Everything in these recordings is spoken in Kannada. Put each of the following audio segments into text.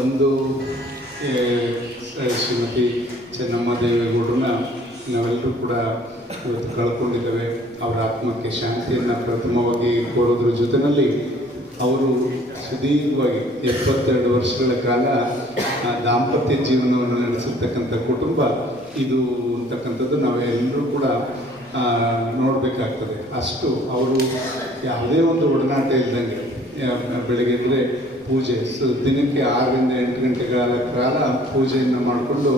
ಒಂದು ಶ್ರೀಮತಿ ಚೆನ್ನಮ್ಮ ದೇವೇಗೌಡರನ್ನ ನಾವೆಲ್ಲರೂ ಕೂಡ ಇವತ್ತು ಕಳ್ಕೊಂಡಿದ್ದೇವೆ. ಅವರ ಆತ್ಮಕ್ಕೆ ಶಾಂತಿಯನ್ನು ಪ್ರಥಮವಾಗಿ ಕೋರೋದ್ರ ಜೊತೆಯಲ್ಲಿ ಅವರು ಸುದೀರ್ಘವಾಗಿ 72 ವರ್ಷಗಳ ಕಾಲ ದಾಂಪತ್ಯ ಜೀವನವನ್ನು ನಡೆಸಿರ್ತಕ್ಕಂಥ ಕುಟುಂಬ ಇದು ಅಂತಕ್ಕಂಥದ್ದು ನಾವೆಲ್ಲರೂ ಕೂಡ ನೋಡಬೇಕಾಗ್ತದೆ. ಅಷ್ಟು ಅವರು ಯಾವುದೇ ಒಂದು ಒಡನಾಟ ಇದ್ದಂಗೆ ಬೆಳಗ್ಗೆ ಅಂದರೆ ಪೂಜೆ ದಿನಕ್ಕೆ 6ರಿಂದ 8 ಗಂಟೆಗಳ ಕಾಲ ಪೂಜೆಯನ್ನು ಮಾಡಿಕೊಂಡು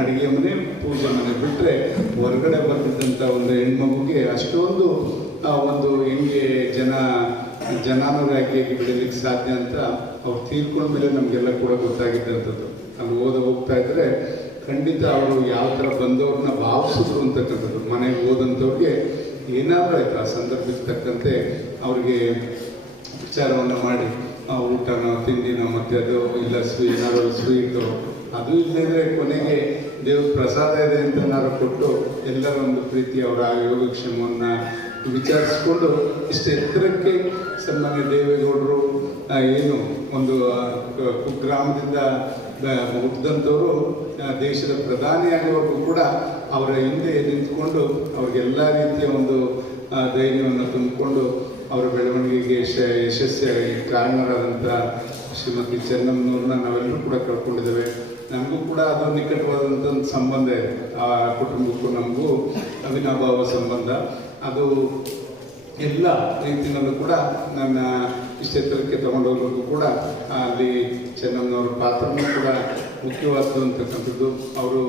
ಅಡುಗೆ ಮನೆ ಪೂಜೆ ಮನೆ ಬಿಟ್ಟರೆ ಹೊರಗಡೆ ಬಂದಿದ್ದಂಥ ಒಂದು ಹೆಣ್ಮಗುಗೆ ಅಷ್ಟೊಂದು ಒಂದು ಹೆಂಗೆ ಜನಾನುರಾಗಿಯಾಗಿ ಬೆಳೀಲಿಕ್ಕೆ ಸಾಧ್ಯ ಅಂತ ಅವ್ರು ತೀರ್ಕೊಂಡ ಮೇಲೆ ನಮಗೆಲ್ಲ ಕೂಡ ಗೊತ್ತಾಗಿದ್ದಂಥದ್ದು. ಅಲ್ಲಿ ಹೋಗ್ತಾ ಇದ್ದರೆ ಖಂಡಿತ ಅವರು ಯಾವ ಥರ ಬಂದವ್ರನ್ನ ಭಾವಿಸಿದ್ರು ಅಂತಕ್ಕಂಥದ್ದು. ಮನೆಗೆ ಹೋದಂಥವ್ರಿಗೆ ಏನಾದರೂ ಆಯ್ತು ಆ ಸಂದರ್ಭಕ್ಕೆ ತಕ್ಕಂತೆ ಅವ್ರಿಗೆ ವಿಚಾರವನ್ನು ಮಾಡಿ ಊಟನೋ ತಿಂಡಿನೋ ಮತ್ತು ಅದು ಇಲ್ಲ ಏನಾದ್ರು ಸ್ವೀಟು ಅದು ಇಲ್ಲದಿದ್ದರೆ ಕೊನೆಗೆ ದೇವ್ರ ಪ್ರಸಾದ ಇದೆ ಅಂತ ಏನಾದ್ರು ಕೊಟ್ಟು ಎಲ್ಲರ ಒಂದು ಪ್ರೀತಿ ಅವರ ಯೋಗಕ್ಷೇಮವನ್ನು ವಿಚಾರಿಸ್ಕೊಂಡು ಇಷ್ಟು ಎತ್ತರಕ್ಕೆ ಸನ್ಮಾನ್ಯ ದೇವೇಗೌಡರು ಏನು ಒಂದು ಕುಗ್ರಾಮದಿಂದ ಹುಟ್ಟಿದಂಥವರು ದೇಶದ ಪ್ರಧಾನಿಯಾಗುವವರೆಗೂ ಕೂಡ ಅವರ ಹಿಂದೆ ನಿಂತ್ಕೊಂಡು ಅವ್ರಿಗೆಲ್ಲ ರೀತಿಯ ಒಂದು ಧೈರ್ಯವನ್ನು ತುಂಬಿಕೊಂಡು ಅವರ ಬೆಳವಣಿಗೆಗೆ ಯಶಸ್ವಿಯಾಗಿ ಕಾರಣರಾದಂಥ ಶ್ರೀಮತಿ ಚೆನ್ನಮ್ಮನವ್ರನ್ನ ನಾವೆಲ್ಲರೂ ಕೂಡ ಕಳ್ಕೊಂಡಿದ್ದೇವೆ. ನಮಗೂ ಕೂಡ ಅದು ನಿಕಟವಾದಂಥ ಒಂದು ಸಂಬಂಧ ಇದೆ. ಆ ಕುಟುಂಬಕ್ಕೂ ನಮಗೂ ಅವಿನಾಭಾವ ಸಂಬಂಧ. ಅದು ಎಲ್ಲ ರೀತಿಯಲ್ಲೂ ಕೂಡ ನನ್ನ ಇಷ್ಟೆತ್ತರಕ್ಕೆ ತಗೊಂಡೋಗ್ರಿಗೂ ಕೂಡ ಅಲ್ಲಿ ಚೆನ್ನಮ್ಮನವ್ರ ಪಾತ್ರನೂ ಕೂಡ ಮುಖ್ಯವಾದ್ದು ಅಂತಕ್ಕಂಥದ್ದು. ಅವರು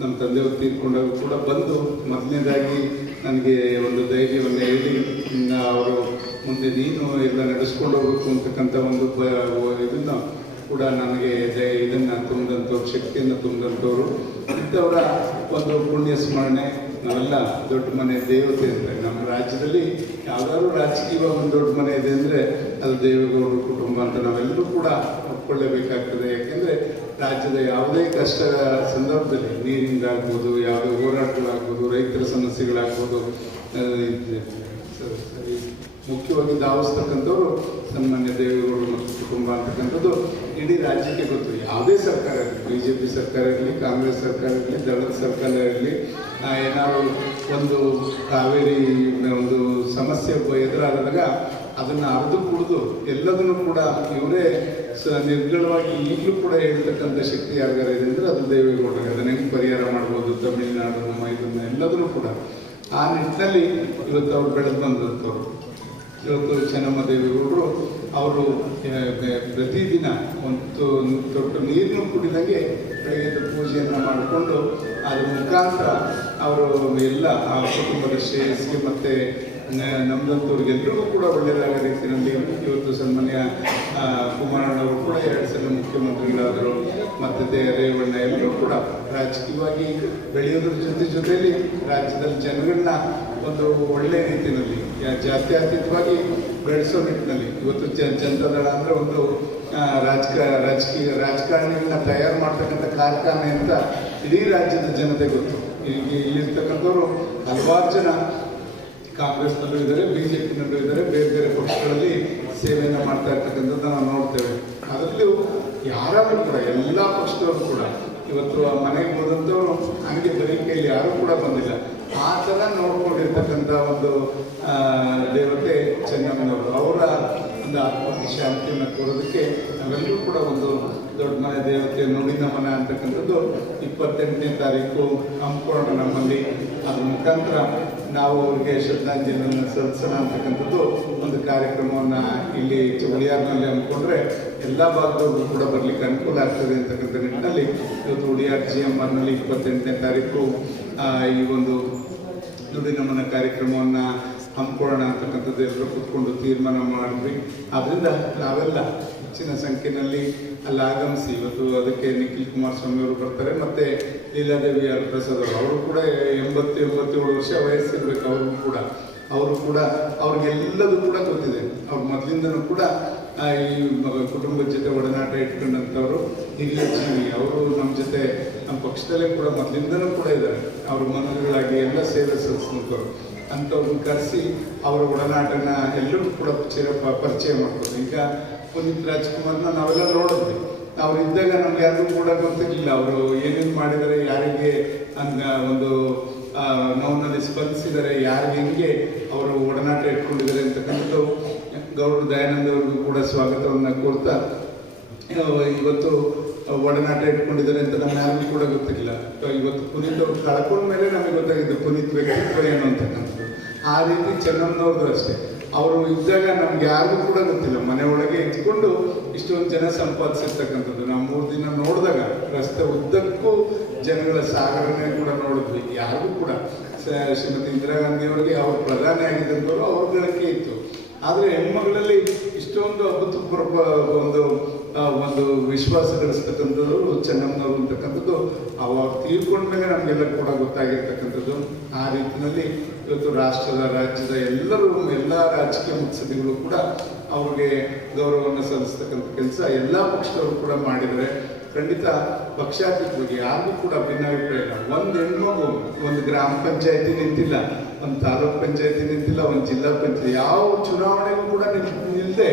ನಮ್ಮ ತಂದೆಯವರು ತೀರ್ಕೊಂಡಾಗ ಕೂಡ ಬಂದು ಮೊದಲನೇದಾಗಿ ನನಗೆ ಒಂದು ಧೈರ್ಯವನ್ನು ಹೇಳಿ ಅವರು ಮುಂದೆ ನೀನು ಎಲ್ಲ ನಡೆಸ್ಕೊಂಡು ಹೋಗ್ಬೇಕು ಅಂತಕ್ಕಂಥ ಒಂದು ಇದನ್ನು ಕೂಡ ನನಗೆ ಇದನ್ನು ತುಂಬಿದಂಥವ್ರು, ಶಕ್ತಿಯನ್ನು ತುಂಬಿದಂಥವ್ರು. ಇಂಥವರ ಒಂದು ಪುಣ್ಯ ಸ್ಮರಣೆ ನಾವೆಲ್ಲ ದೊಡ್ಡ ಮನೆ ದೇವತೆ ಅಂತ. ನಮ್ಮ ರಾಜ್ಯದಲ್ಲಿ ಯಾವುದಾದ್ರು ರಾಜಕೀಯ ಒಂದು ದೊಡ್ಡ ಮನೆ ಇದೆ ಅಂದರೆ ಅದು ದೇವೇಗೌಡರ ಕುಟುಂಬ ಅಂತ ನಾವೆಲ್ಲರೂ ಕೂಡ ಒಪ್ಕೊಳ್ಳೇಬೇಕಾಗ್ತದೆ. ಯಾಕೆಂದರೆ ರಾಜ್ಯದ ಯಾವುದೇ ಕಷ್ಟ ಸಂದರ್ಭದಲ್ಲಿ ನೀರಿಂದಾಗ್ಬೋದು, ಯಾವುದೇ ಹೋರಾಟಗಳಾಗ್ಬೋದು, ರೈತರ ಸಮಸ್ಯೆಗಳಾಗ್ಬೋದು, ಮುಖ್ಯವಾಗಿ ಧಾವಿಸ್ತಕ್ಕಂಥವ್ರು ಸನ್ಮಾನ್ಯ ದೇವೇಗೌಡರು ಮತ್ತು ಕುಟುಂಬ ಅಂತಕ್ಕಂಥದ್ದು ಇಡೀ ರಾಜ್ಯಕ್ಕೆ ಗೊತ್ತು. ಯಾವುದೇ ಸರ್ಕಾರ ಇರಲಿ, BJP ಸರ್ಕಾರ ಇರಲಿ, ಕಾಂಗ್ರೆಸ್ ಸರ್ಕಾರ ಇರಲಿ, ದಳದ ಸರ್ಕಾರ ಇರಲಿ, ಏನಾದ್ರು ಒಂದು ಕಾವೇರಿ ಒಂದು ಸಮಸ್ಯೆ ಎದುರಾದಾಗ ಅದನ್ನು ಅರ್ದು ಕುಡಿದು ಎಲ್ಲದನ್ನು ಕೂಡ ಇವರೇ ನಿರ್ಗಳವಾಗಿ ಈಗಲೂ ಕೂಡ ಹೇಳ್ತಕ್ಕಂಥ ಶಕ್ತಿ ಯಾರಿಗಾರ ಇದೆ ಅಂದರೆ ಅದು ದೇವೇಗೌಡರಿಗೆ. ಅದನ್ನ ಹೆಂಗೆ ಪರಿಹಾರ ಮಾಡ್ಬೋದು, ತಮಿಳುನಾಡು ನಮ್ಮ ಇದನ್ನ ಎಲ್ಲದನ್ನು ಕೂಡ ಆ ನಿಟ್ಟಿನಲ್ಲಿ ಇವತ್ತು ಅವ್ರು ಬೆಳೆದು ಬಂದಂಥವ್ರು. ಇವತ್ತು ಚೆನ್ನಮ್ಮ ದೇವೇಗೌಡರು ಅವರು ಪ್ರತಿದಿನ ಒಂದು ದೊಡ್ಡ ನೀರನ್ನು ಕುಡಿದಾಗೆ ಬೆಳಗ್ಗೆ ಪೂಜೆಯನ್ನು ಮಾಡಿಕೊಂಡು ಅದ್ರ ಮುಖಾಂತರ ಅವರು ಎಲ್ಲ ಆ ಕುಟುಂಬದ ಶ್ರೇಯಸ್ಸಿಗೆ ಮತ್ತು ನಮ್ಮದಂಥವ್ರಿಗೆಲ್ಲರಿಗೂ ಕೂಡ ಒಳ್ಳೆಯದಾದ ರೀತಿಯಲ್ಲಿ ಇವತ್ತು ಸನ್ಮಾನ್ಯ ಕುಮಾರಣ್ಣವರು ಕೂಡ 2 ಸಲ ಮುಖ್ಯಮಂತ್ರಿಗಳಾದರು. ಮತ್ತು ರೇವಣ್ಣ ಎಲ್ಲರೂ ಕೂಡ ರಾಜಕೀಯವಾಗಿ ಬೆಳೆಯೋದ್ರ ಜೊತೆಯಲ್ಲಿ ರಾಜ್ಯದಲ್ಲಿ ಜನಗಳನ್ನ ಒಂದು ಒಳ್ಳೆಯ ರೀತಿಯಲ್ಲಿ ಜಾತ್ಯತೀತವಾಗಿ ಬೆಳೆಸೋ ನಿಟ್ಟಿನಲ್ಲಿ ಇವತ್ತು ಜನತಾದಳ ಅಂದರೆ ಒಂದು ರಾಜಕಾರಣಿಗಳನ್ನ ತಯಾರು ಮಾಡ್ತಕ್ಕಂಥ ಕಾರ್ಖಾನೆ ಅಂತ ಇಡೀ ರಾಜ್ಯದ ಜನತೆ ಗೊತ್ತು. ಈಗ ಇಲ್ಲಿರ್ತಕ್ಕಂಥವ್ರು ಹಲವಾರು ಜನ ಕಾಂಗ್ರೆಸ್ನಲ್ಲೂ ಇದ್ದಾರೆ, BJPನಲ್ಲೂ ಇದ್ದಾರೆ, ಬೇರೆ ಬೇರೆ ಪಕ್ಷಗಳಲ್ಲಿ ಸೇವೆಯನ್ನು ಮಾಡ್ತಾ ಇರ್ತಕ್ಕಂಥದ್ದು ನಾವು ನೋಡ್ತೇವೆ. ಅದರಲ್ಲೂ ಯಾರಾದರೂ ಕೂಡ ಎಲ್ಲ ಪಕ್ಷದವರು ಕೂಡ ಇವತ್ತು ಮನೆಗೆ ಹೋದಂಥವ್ರು ಹಂಗೆ ಬರೀ ಕೈಲಿ ಯಾರೂ ಕೂಡ ಬಂದಿಲ್ಲ. ಆ ಥರ ನೋಡ್ಕೊಂಡಿರ್ತಕ್ಕಂಥ ಒಂದು ದೇವತೆ ಚೆನ್ನಮ್ಮನವರು. ಅವರ ಒಂದು ಆತ್ಮಕ್ಕೆ ಶಾಂತಿಯನ್ನು ಕೋರೋದಕ್ಕೆ ನಾವೆಲ್ಲರೂ ಕೂಡ ಒಂದು ದೊಡ್ಡ ಮನೆ ದೇವತೆ ನುಡಿ ನಮನ ಅಂತಕ್ಕಂಥದ್ದು 28ನೇ ತಾರೀಕು ಹಮ್ಮಿಕೊಳ್ಳೋಣ ನಮ್ಮಲ್ಲಿ. ಅದ್ರ ಮುಖಾಂತರ ನಾವು ಅವ್ರಿಗೆ ಶ್ರದ್ಧಾಂಜಲಿಯನ್ನು ಸಲ್ಲಿಸೋಣ ಅಂತಕ್ಕಂಥದ್ದು ಒಂದು ಕಾರ್ಯಕ್ರಮವನ್ನು ಇಲ್ಲಿ ಉಳಿಯಾರ್ನಲ್ಲಿ ಹಮ್ಮಿಕೊಂಡ್ರೆ ಎಲ್ಲ ಭಾಗದವ್ರಿಗೂ ಕೂಡ ಬರಲಿಕ್ಕೆ ಅನುಕೂಲ ಆಗ್ತದೆ ಅಂತಕ್ಕಂಥ ನಿಟ್ಟಿನಲ್ಲಿ ಇವತ್ತು ಉಳಿಯಾರ್ GMRನಲ್ಲಿ 28ನೇ ತಾರೀಕು ಈ ಒಂದು ನುಡಿ ನಮನ ಕಾರ್ಯಕ್ರಮವನ್ನು ಹಮ್ಮಿಕೊಳ್ಳೋಣ ಅಂತಕ್ಕಂಥದ್ದು ಎಲ್ಲರೂ ಕೂತ್ಕೊಂಡು ತೀರ್ಮಾನ ಮಾಡಿದ್ವಿ. ಆದ್ದರಿಂದ ನಾವೆಲ್ಲ ಹೆಚ್ಚಿನ ಸಂಖ್ಯೆಯಲ್ಲಿ ಅಲ್ಲಿ ಆಗಮಿಸಿ ಇವತ್ತು ಅದಕ್ಕೆ ನಿಖಿಲ್ ಕುಮಾರಸ್ವಾಮಿ ಅವರು ಬರ್ತಾರೆ, ಮತ್ತು ಲೀಲಾದೇವಿ ಪ್ರಸಾದ್ ಅವರು ಕೂಡ 87 ವರ್ಷ ವಯಸ್ಸಿರ್ಬೇಕು. ಅವರು ಕೂಡ ಅವ್ರಿಗೆಲ್ಲದೂ ಕೂಡ ಗೊತ್ತಿದೆ. ಅವ್ರು ಮೊದಲಿಂದನೂ ಕೂಡ ಈ ಕುಟುಂಬದ ಜೊತೆ ಒಡನಾಟ ಇಟ್ಕೊಂಡಂಥವ್ರು ಹಿರಿಯ ಜೀವಿ. ಅವರು ನಮ್ಮ ಜೊತೆ ನಮ್ಮ ಪಕ್ಷದಲ್ಲೇ ಕೂಡ ಮೊದಲಿಂದನೂ ಕೂಡ ಇದ್ದಾರೆ. ಅವರು ಮಂತ್ರಿಗಳಾಗಿ ಎಲ್ಲ ಸೇವೆ ಸಲ್ಲಿಸಿದವರು ಅಂಥವ್ರನ್ನ ಕರೆಸಿ ಅವರ ಒಡನಾಟನ ಎಲ್ಲರಿಗೂ ಕೂಡ ಪರಿಚಯ ಮಾಡ್ಬೋದು. ಈಗ ಪುನೀತ್ ರಾಜ್ಕುಮಾರ್ನ ನಾವೆಲ್ಲ ನೋಡಿದ್ವಿ. ಅವ್ರು ಇದ್ದಾಗ ನಮ್ಗೆ ಯಾರಿಗೂ ಕೂಡ ಗೊತ್ತಿರಲಿಲ್ಲ ಅವರು ಏನೇನು ಮಾಡಿದರೆ, ಯಾರಿಗೆ ಒಂದು ನೋವಿನಲ್ಲಿ ಸ್ಪಂದಿಸಿದ್ದಾರೆ, ಯಾರಿಗೆ ಹೆಂಗೆ ಅವರು ಒಡನಾಟ ಇಟ್ಕೊಂಡಿದ್ದಾರೆ ಅಂತಕ್ಕಂಥದ್ದು ಗೌರವ ದಯಾನಂದ ಅವ್ರಿಗೂ ಕೂಡ ಸ್ವಾಗತವನ್ನು ಕೋರ್ತಾ ಇವತ್ತು ಒಡನಾಟ ಇಟ್ಕೊಂಡಿದ್ದಾರೆ ಅಂತ ನಮ್ಮ ಯಾರಿಗೂ ಕೂಡ ಗೊತ್ತಿಲ್ಲ. ಇವತ್ತು ಪುನೀತ್ ಅವ್ರು ಕಳ್ಕೊಂಡ ಮೇಲೆ ನಮಗೆ ಗೊತ್ತಾಗಿದ್ದು ಪುನೀತ್ ವ್ಯಕ್ತಿತ್ವ ಏನು ಅಂತಕ್ಕಂಥದ್ದು. ಆ ರೀತಿ ಚೆನ್ನಮ್ಮನವ್ರದ್ದು ಅಷ್ಟೇ, ಅವರು ಇದ್ದಾಗ ನಮ್ಗೆ ಯಾರಿಗೂ ಕೂಡ ಗೊತ್ತಿಲ್ಲ, ಮನೆ ಒಳಗೆ ಇಟ್ಕೊಂಡು ಇಷ್ಟೊಂದು ಜನ ಸಂಪಾದಿಸಿರ್ತಕ್ಕಂಥದ್ದು. ನಾವು 3 ದಿನ ನೋಡಿದಾಗ ರಸ್ತೆ ಉದ್ದಕ್ಕೂ ಜನಗಳ ಸಾಗರನೆ ಕೂಡ ನೋಡಿದ್ವಿ. ಯಾರಿಗೂ ಕೂಡ ಶ್ರೀಮತಿ ಇಂದಿರಾ ಗಾಂಧಿ ಅವರಿಗೆ ಅವ್ರು ಪ್ರಧಾನಿ ಆಗಿದ್ದಂಥವ್ರು ಅವ್ರ ಗಳಿಕೆ ಇತ್ತು. ಆದರೆ ಹೆಣ್ಮಗಳಲ್ಲಿ ಇಷ್ಟೊಂದು ಅಭೂತಪೂರ್ವ ಒಂದು ವಿಶ್ವಾಸ ಗಳಿಸ್ತಕ್ಕಂಥದ್ದು ಚೆನ್ನಮ್ಮನವರು ಅಂತಕ್ಕಂಥದ್ದು ಅವ್ರು ತೀರ್ಕೊಂಡ್ಮೇಲೆ ನಮಗೆಲ್ಲ ಕೂಡ ಗೊತ್ತಾಗಿರ್ತಕ್ಕಂಥದ್ದು. ಆ ರೀತಿಯಲ್ಲಿ ಇವತ್ತು ರಾಜ್ಯದ ಎಲ್ಲ ರಾಜಕೀಯ ಮುತ್ಸದ್ದಿಗಳು ಕೂಡ ಅವ್ರಿಗೆ ಗೌರವವನ್ನು ಸಲ್ಲಿಸ್ತಕ್ಕಂಥ ಕೆಲಸ ಎಲ್ಲ ಪಕ್ಷದವರು ಕೂಡ ಮಾಡಿದರೆ ಖಂಡಿತ ಪಕ್ಷಾತೀತವಾಗಿ ಯಾರಿಗೂ ಕೂಡ ಭಿನ್ನಾಭಿಪ್ರಾಯ ಇಲ್ಲ. ಒಂದು ಹೆಣ್ಮಗು ಒಂದು ಗ್ರಾಮ ಪಂಚಾಯತಿ ನಿಂತಿಲ್ಲ, ಒಂದು ತಾಲೂಕ್ ಪಂಚಾಯತಿ ನಿಂತಿಲ್ಲ, ಒಂದು ಜಿಲ್ಲಾ ಪಂಚಾಯತಿ, ಯಾವ ಚುನಾವಣೆಗೂ ಕೂಡ ನಿಲ್ಲದೆ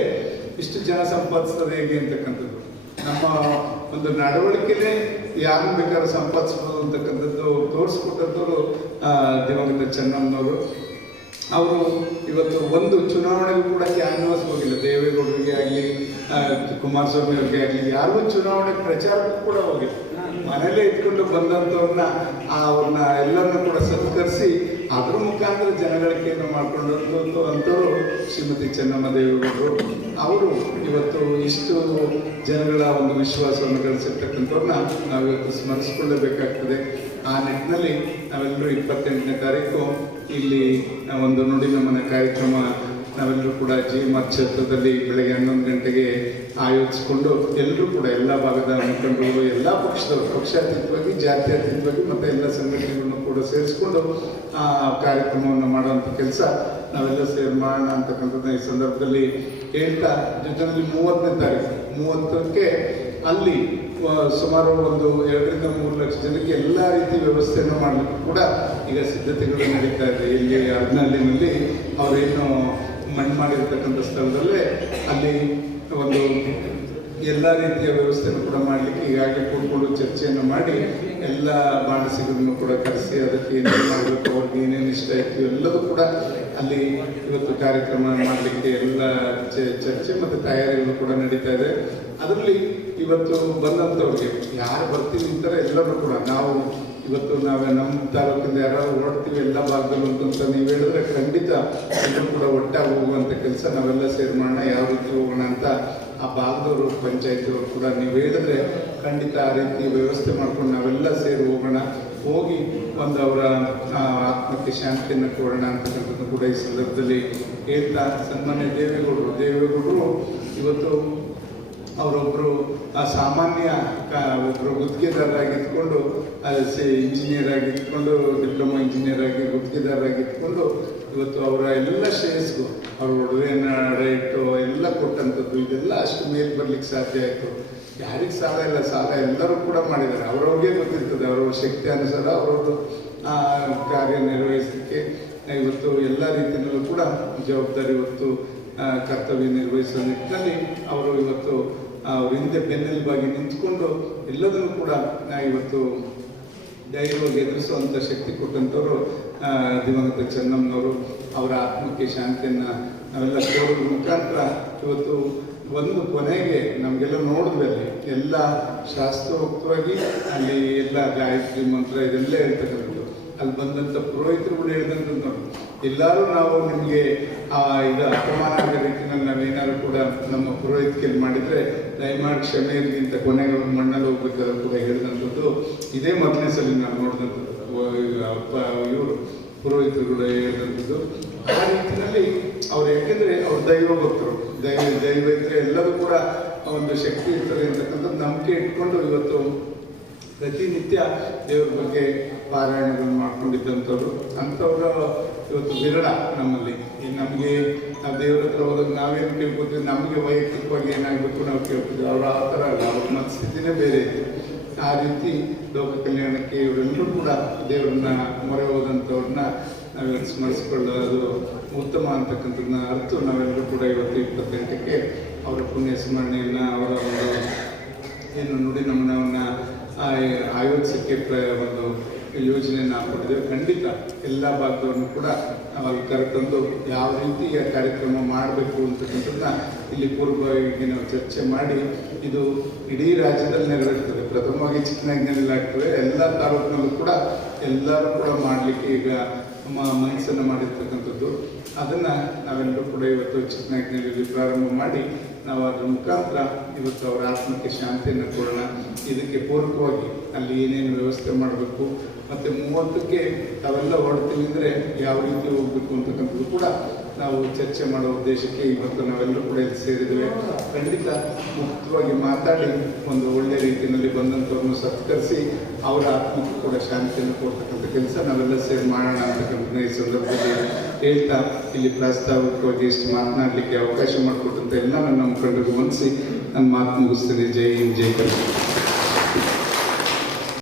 ಇಷ್ಟು ಜನ ಸಂಪಾದಿಸ್ತದೆ ಹೇಗೆ ಅಂತಕ್ಕಂಥದ್ದು. ನಮ್ಮ ಒಂದು ನಡವಳಿಕೆನೇ ಯಾರನ್ನು ಬೇಕಾದ್ರೂ ಸಂಪಾದಿಸ್ಬೋದು ಅಂತಕ್ಕಂಥದ್ದು ತೋರಿಸ್ಕೊಟ್ಟಂಥವ್ರು ದಿವಂಗತ ಚೆನ್ನಮ್ಮನವರು. ಅವರು ಇವತ್ತು ಒಂದು ಚುನಾವಣೆಗೂ ಕೂಡ ಕ್ಯಾನ್ವಾಸ್ ಹೋಗಿಲ್ಲ. ದೇವೇಗೌಡರಿಗೆ ಆಗಲಿ, ಕುಮಾರಸ್ವಾಮಿ ಅವ್ರಿಗೆ ಆಗಲಿ, ಯಾರಿಗೂ ಚುನಾವಣೆ ಪ್ರಚಾರಕ್ಕೂ ಕೂಡ ಹೋಗಿಲ್ಲ. ಮನೇಲೇ ಇಟ್ಕೊಂಡು ಬಂದಂಥವ್ರನ್ನ ಎಲ್ಲರನ್ನೂ ಕೂಡ ಸತ್ಕರಿಸಿ ಅದ್ರ ಮುಖಾಂತರ ಜನಗಳಿಕೆಯನ್ನು ಮಾಡ್ಕೊಂಡಂಥದ್ದು ಅಂಥವ್ರು ಶ್ರೀಮತಿ ಚೆನ್ನಮ್ಮ ದೇವೇಗೌಡರು. ಅವರು ಇವತ್ತು ಇಷ್ಟು ಜನಗಳ ಒಂದು ವಿಶ್ವಾಸವನ್ನು ಗಳಿಸಿರ್ತಕ್ಕಂಥವ್ರನ್ನ ನಾವು ಇವತ್ತು ಸ್ಮರಿಸಿಕೊಳ್ಳಬೇಕಾಗ್ತದೆ. ಆ ನಿಟ್ಟಿನಲ್ಲಿ ನಾವೆಲ್ಲರೂ 28ನೇ ತಾರೀಕು ಇಲ್ಲಿ ಒಂದು ನುಡಿ ನಮನ ಕಾರ್ಯಕ್ರಮ ನಾವೆಲ್ಲರೂ ಕೂಡ GMR ಕ್ಷೇತ್ರದಲ್ಲಿ ಬೆಳಗ್ಗೆ 11 ಗಂಟೆಗೆ ಆಯೋಜಿಸಿಕೊಂಡು ಎಲ್ಲರೂ ಕೂಡ ಎಲ್ಲ ಭಾಗದ ಮುಖಂಡರು, ಎಲ್ಲ ಪಕ್ಷದವರು, ಪಕ್ಷಾತೀತವಾಗಿ, ಜಾತ್ಯತೀತವಾಗಿ ಮತ್ತು ಎಲ್ಲ ಸಂಘಟನೆಗಳನ್ನು ಕೂಡ ಸೇರಿಸ್ಕೊಂಡು ಆ ಕಾರ್ಯಕ್ರಮವನ್ನು ಮಾಡುವಂಥ ಕೆಲಸ ನಾವೆಲ್ಲ ಸೇರಿ ಮಾಡೋಣ ಅಂತಕ್ಕಂಥದ್ದು ಈ ಸಂದರ್ಭದಲ್ಲಿ ಹೇಳ್ತಾ, ಜೊತೆಯಲ್ಲಿ 30ನೇ ತಾರೀಕು 30ಕ್ಕೆ ಅಲ್ಲಿ ಸುಮಾರು ಒಂದು 2 ರಿಂದ 3 ಲಕ್ಷ ಜನಕ್ಕೆ ಎಲ್ಲ ರೀತಿ ವ್ಯವಸ್ಥೆಯನ್ನು ಮಾಡಲಿಕ್ಕೆ ಕೂಡ ಈಗ ಸಿದ್ಧತೆಗಳು ನಡೀತಾ ಇದೆ. ಇಲ್ಲಿ ಅರ್ನಹಳ್ಳಿನಲ್ಲಿ ಅವರೇನು ಮಣ್ಣು ಮಾಡಿರ್ತಕ್ಕಂಥ ಸ್ಥಳದಲ್ಲೇ ಅಲ್ಲಿ ಒಂದು ಎಲ್ಲ ರೀತಿಯ ವ್ಯವಸ್ಥೆಯನ್ನು ಕೂಡ ಮಾಡಲಿಕ್ಕೆ ಈಗಾಗಲೇ ಕೂತ್ಕೊಂಡು ಚರ್ಚೆಯನ್ನು ಮಾಡಿ ಎಲ್ಲ ಬಾಣಸಿಗರನ್ನು ಕೂಡ ಕರೆಸಿ ಅದಕ್ಕೆ ಏನೇನು ಮಾಡಬೇಕು, ಅವ್ರಿಗೆ ಏನೇನು ಇಷ್ಟ ಆಯಿತು ಎಲ್ಲದೂ ಕೂಡ ಅಲ್ಲಿ ಇವತ್ತು ಕಾರ್ಯಕ್ರಮ ಮಾಡಲಿಕ್ಕೆ ಎಲ್ಲ ಚರ್ಚೆ ಮತ್ತು ತಯಾರಿಗಳು ಕೂಡ ನಡೀತಾ ಇದೆ. ಅದರಲ್ಲಿ ಇವತ್ತು ಬಂದಂಥವ್ರಿಗೆ ಯಾರು ಬರ್ತೀವಿ ಅಂತಾರೆ ಎಲ್ಲರೂ ಕೂಡ ನಾವು ಇವತ್ತು ನಮ್ಮ ತಾಲೂಕಿಂದ ಯಾರು ಓಡ್ತೀವಿ ಎಲ್ಲ ಭಾಗದಲ್ಲೂ ಅಂತ ನೀವು ಹೇಳಿದ್ರೆ ಖಂಡಿತ ಎಲ್ಲರೂ ಕೂಡ ಒಟ್ಟಾಗಿ ಹೋಗುವಂಥ ಕೆಲಸ ನಾವೆಲ್ಲ ಸೇರಿ ಮಾಡೋಣ, ಯಾವ ರೀತಿ ಹೋಗೋಣ ಅಂತ ಆ ಭಾಗದವರು ಪಂಚಾಯತಿಯವರು ಕೂಡ ನೀವು ಹೇಳಿದ್ರೆ ಖಂಡಿತ ಆ ರೀತಿ ವ್ಯವಸ್ಥೆ ಮಾಡ್ಕೊಂಡು ನಾವೆಲ್ಲ ಸೇರಿ ಹೋಗೋಣ, ಹೋಗಿ ಒಂದು ಅವರ ಆತ್ಮಕ್ಕೆ ಶಾಂತಿಯನ್ನು ಕೊಡೋಣ ಅಂತಕ್ಕಂಥದ್ದು ಕೂಡ ಈ ಸಂದರ್ಭದಲ್ಲಿ ಹೇಳ್ತಾ, ಸನ್ಮಾನ್ಯ ದೇವೇಗೌಡರು ಇವತ್ತು ಅವರೊಬ್ಬರು ಸಾಮಾನ್ಯ ಒಬ್ಬರು ಗುತ್ತಿಗೆದಾರರಾಗಿದ್ದುಕೊಂಡು ಇಂಜಿನಿಯರ್ ಆಗಿದ್ದುಕೊಂಡು ಡಿಪ್ಲೊಮಾ ಇಂಜಿನಿಯರ್ ಆಗಿ ಗುತ್ತಿಗೆದಾರರಾಗಿದ್ದುಕೊಂಡು ಇವತ್ತು ಅವರ ಎಲ್ಲ ಶ್ರೇಯಸ್ಸು ಅವ್ರ ಒಡವೆಯನ್ನು ಅಡ ಇಟ್ಟು ಎಲ್ಲ ಕೊಟ್ಟಂಥದ್ದು ಇದೆಲ್ಲ ಅಷ್ಟು ಮೇಲೆ ಬರಲಿಕ್ಕೆ ಸಾಧ್ಯ ಆಯಿತು. ಯಾರಿಗೆ ಸಾಲ ಇಲ್ಲ, ಸಾಲ ಎಲ್ಲರೂ ಕೂಡ ಮಾಡಿದ್ದಾರೆ. ಅವ್ರವ್ರಿಗೆ ಗೊತ್ತಿರ್ತದೆ ಅವರವ್ರ ಶಕ್ತಿ ಅನುಸಾರ ಅವರವರು ಕಾರ್ಯನಿರ್ವಹಿಸಲಿಕ್ಕೆ ಇವತ್ತು ಎಲ್ಲ ರೀತಿಯಲ್ಲೂ ಕೂಡ ಜವಾಬ್ದಾರಿ ಇವತ್ತು ಕರ್ತವ್ಯ ನಿರ್ವಹಿಸುವ ನಿಟ್ಟಿನಲ್ಲಿ ಅವರು ಇವತ್ತು ಅವ್ರ ಹಿಂದೆ ಬೆನ್ನೆಲುಬಾಗಿ ನಿಂತ್ಕೊಂಡು ಎಲ್ಲದನ್ನು ಕೂಡ ಇವತ್ತು ಧೈರ್ಯವಾಗಿ ಎದುರಿಸುವಂಥ ಶಕ್ತಿ ಕೊಟ್ಟಂಥವ್ರು ದಿವಂಗತ ಚೆನ್ನಮ್ಮನವರು. ಅವರ ಆತ್ಮಕ್ಕೆ ಶಾಂತಿಯನ್ನು ನಾವೆಲ್ಲ ಕೋರೋದ್ರ ಮುಖಾಂತರ ಇವತ್ತು ಒಂದು ಕೊನೆಗೆ ನಮಗೆಲ್ಲ ನೋಡಿದ್ವಿ ಅಲ್ಲಿ ಎಲ್ಲ ಶಾಸ್ತ್ರೋಕ್ತವಾಗಿ ಅಲ್ಲಿ ಎಲ್ಲ ಗಾಯತ್ರಿ ಮಂತ್ರ ಇದೆಲ್ಲ ಹೇಳ್ತಕ್ಕಂಥದ್ದು. ಅಲ್ಲಿ ಬಂದಂಥ ಪುರೋಹಿತರುಗಳು ಹೇಳಿದಂಥದ್ದು ಎಲ್ಲರೂ ನಾವು ನಿಮಗೆ ಇದು ಅಪಮಾನ ಆಗೋ ರೀತಿಯಲ್ಲಿ ನಾವೇನಾದ್ರು ಕೂಡ ನಮ್ಮ ಪುರೋಹಿತಿಕೆಯಲ್ಲಿ ಮಾಡಿದರೆ ದಯಮಾಡಿ ಕ್ಷಮೆ ಇರಲಿಂತ ಕೊನೆಗೆ ಮಣ್ಣಲ್ಲಿ ಹೋಗ್ಬೇಕಾದ್ರೂ ಕೂಡ ಹೇಳಿದಂಥದ್ದು ಇದೇ ಮೊದಲನೇ ಸಲ ನಾವು ನೋಡಿದಂಥದ್ದು. ಇವರು ಪುರೋಹಿತರುಗಳು ಹೇಳಿದಂಥದ್ದು ಆ ರೀತಿಯಲ್ಲಿ ಅವ್ರು ಯಾಕೆಂದರೆ ಅವ್ರು ದೈವ ಭಕ್ತರು, ದೈವ ಇದ್ದರೆ ಎಲ್ಲರೂ ಕೂಡ ಒಂದು ಶಕ್ತಿ ಇರ್ತದೆ ಅಂತಕ್ಕಂಥದ್ದು ನಂಬಿಕೆ ಇಟ್ಕೊಂಡು ಇವತ್ತು ಪ್ರತಿನಿತ್ಯ ದೇವ್ರ ಬಗ್ಗೆ ಪಾರಾಯಣಗಳನ್ನು ಮಾಡ್ಕೊಂಡಿದ್ದಂಥವ್ರು. ಅಂಥವ್ರು ಇವತ್ತು ವಿರಳ ನಮ್ಮಲ್ಲಿ. ನಮಗೆ ನಾವು ದೇವ್ರ ಹತ್ರ ಹೋದಾಗ ನಾವೇನು ಕೇಳ್ಕೊತೀವಿ, ನಮಗೆ ವೈಯಕ್ತಿಕವಾಗಿ ಏನಾಗಬೇಕು ನಾವು ಕೇಳ್ಕೊತೀವಿ. ಅವ್ರ ಆ ಥರ ಅಲ್ಲ, ಅವ್ರ ಮನಸ್ಥಿತಿನೇ ಬೇರೆ ಇದೆ. ಆ ರೀತಿ ಲೋಕ ಕಲ್ಯಾಣಕ್ಕೆ ಇವರೆಲ್ಲರೂ ಕೂಡ ದೇವರನ್ನ ಮೊರೆ ಹೋದಂಥವ್ರನ್ನ ನಾವಿವತ್ತು ಸ್ಮರಿಸ್ಕೊಳ್ಳೋದು ಉತ್ತಮ ಅಂತಕ್ಕಂಥದ್ದನ್ನ ಅರ್ಥ ನಾವೆಲ್ಲರೂ ಕೂಡ ಇವತ್ತು 28ಕ್ಕೆ ಅವರ ಪುಣ್ಯ ಸ್ಮರಣೆಯನ್ನು ಅವರ ಒಂದು ಏನು ನುಡಿ ನಮನವನ್ನು ಆಯೋಜಿಸೋಕ್ಕೆ ಒಂದು ಯೋಜನೆಯನ್ನು ಹಾಕ್ಕೊಂಡಿದ್ದೇವೆ. ಖಂಡಿತ ಎಲ್ಲ ಭಾಗದವ್ರನ್ನು ಕೂಡ ನಾವು ಅಲ್ಲಿ ಕರೆತಂದು ಯಾವ ರೀತಿಯ ಕಾರ್ಯಕ್ರಮ ಮಾಡಬೇಕು ಅಂತಕ್ಕಂಥದ್ದನ್ನ ಇಲ್ಲಿ ಪೂರ್ವವಾಗಿ ನಾವು ಚರ್ಚೆ ಮಾಡಿ ಇದು ಇಡೀ ರಾಜ್ಯದಲ್ಲಿ ನೆರವೇರ್ತದೆ. ಪ್ರಥಮವಾಗಿ ಚಿಕ್ಕನಾಗ್ನಲ್ಲಿ ಆಗ್ತದೆ, ಎಲ್ಲ ತಾಲೂಕಿನಲ್ಲೂ ಕೂಡ ಎಲ್ಲರೂ ಕೂಡ ಮಾಡಲಿಕ್ಕೆ ಈಗ ಮನಸ್ಸನ್ನು ಮಾಡಿರ್ತಕ್ಕಂಥದ್ದು. ಅದನ್ನು ನಾವೆಲ್ಲರೂ ಕೂಡ ಇವತ್ತು ಚಿಕ್ಕನಾಗ್ನಲ್ಲಿ ಪ್ರಾರಂಭ ಮಾಡಿ ನಾವು ಅದರ ಮುಖಾಂತರ ಇವತ್ತು ಅವರ ಆತ್ಮಕ್ಕೆ ಶಾಂತಿಯನ್ನು ಕೊಡೋಣ. ಇದಕ್ಕೆ ಪೂರಕವಾಗಿ ಅಲ್ಲಿ ಏನೇನು ವ್ಯವಸ್ಥೆ ಮಾಡಬೇಕು ಮತ್ತು 30ಕ್ಕೆ ತಾವೆಲ್ಲ ಹೊರಡ್ತೀವಿ ಅಂದರೆ ಯಾವ ರೀತಿ ಹೋಗಬೇಕು ಅಂತಕ್ಕಂಥದ್ದು ಕೂಡ ನಾವು ಚರ್ಚೆ ಮಾಡೋ ಉದ್ದೇಶಕ್ಕೆ ಇವತ್ತು ನಾವೆಲ್ಲರೂ ಕೂಡ ಇಲ್ಲಿ ಸೇರಿದ್ದೇವೆ. ಖಂಡಿತ ಮುಕ್ತವಾಗಿ ಮಾತಾಡಿ ಒಂದು ಒಳ್ಳೆಯ ರೀತಿಯಲ್ಲಿ ಬಂದಂಥವ್ರನ್ನು ಸತ್ಕರಿಸಿ ಅವರ ಆತ್ಮಕ್ಕೆ ಕೂಡ ಶಾಂತಿಯನ್ನು ಕೊಡ್ತಕ್ಕಂಥ ಕೆಲಸ ನಾವೆಲ್ಲ ಸೇರಿ ಮಾಡೋಣ ಅಂತಕ್ಕಂಥ ಈ ಸಂದರ್ಭದಲ್ಲಿ ಹೇಳ್ತಾ ಇಲ್ಲಿ ಪ್ರಾಸ್ತಾವಿಕವಾಗಿ ಇಷ್ಟು ಮಾತನಾಡಲಿಕ್ಕೆ ಅವಕಾಶ ಮಾಡಿಕೊಟ್ಟಂತ ಎಲ್ಲ ನನ್ನ ಮುಖಂಡರಿಗೆ ಮನಸ್ಸಿ ನನ್ನ ಮಾತು ಮುಗಿಸ್ತೀನಿ. ಜೈ ಹಿಂದ್, ಜೈ ಕರ್ನಾಟಕ.